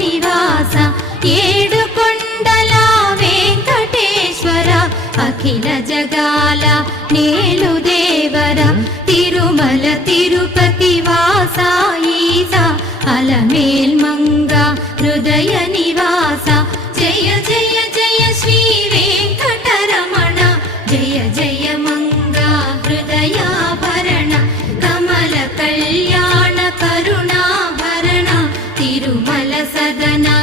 నివాస ఏడుకొండల వెంకటేశ్వర అఖిల జగాల నేలు దేవర తిరుమల తిరుపతి వాస ఈస అలమేల్మంగ హృదయ నివాస జయ జయ జయ శ్రీ వెంకటరమణ జయ జయ మంగ హృదయాభరణ కమల కళ్యాణ కరుణాభరణ తిరుమల సదనా